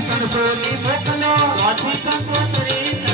संतोरी मोकलो वाठी संतोरी